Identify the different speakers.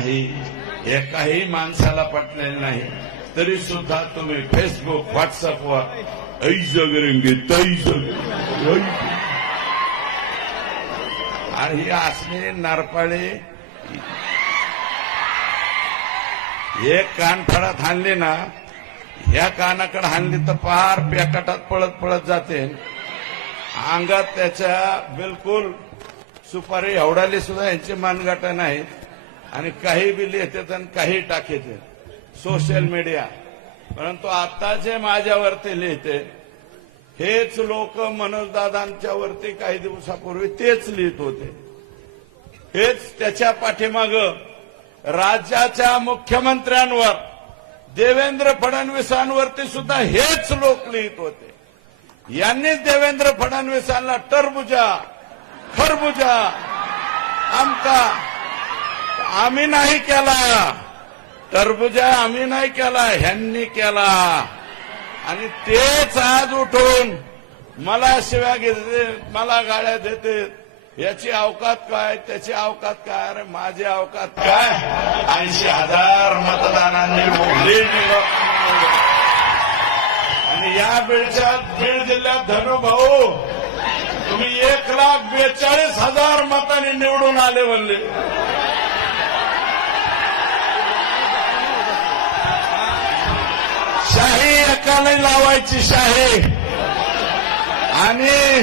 Speaker 1: नाही एकाही माणसाला पटलेलं नाही. तरी सुद्धा तुम्ही फेसबुक व्हॉट्सअपवर ऐ जगरेंगे तै जग आणि ही असणे नारपाळे. एक कान फळात हाणली ना ह्या कानाकडे हाणली तर पार बेकाटात पळत पळत जाते. अंगात त्याच्या बिलकुल सुपारी एवढाली सुद्धा यांची मानगाट नाही. आणि काही बी लिहितात आणि काही टाकीते. सोशल मीडिया परंतु आता जे माझ्यावरती लिहिते हेच लोक मनोजदादांच्या वरती काही दिवसापूर्वी तेच लिहित होते. हेच त्याच्या पाठीमाग राज्याच्या मुख्यमंत्र्यांवर देवेंद्र फडणवीसांवरती सुद्धा हेच लोक लिहित होते. यांनीच देवेंद्र फडणवीसांना टरबुजा खरबुजा आमका आम्ही नाही केला. टरबुजा आम्ही नाही केला ह्यांनी केला. आणि तेच आज उठून मला शिव्या घेते मला गाड्या देते. याची अवकात काय त्याची अवकात काय? अरे माझी अवकात काय? ऐंशी हजार मतदानांनी आणि या बीडच्या बीड जिल्ह्यात धनुभाऊ तुम्ही एक लाख बेचाळीस हजार मतांनी निवडून आले म्हणले. शाही लावायची शाही. आणि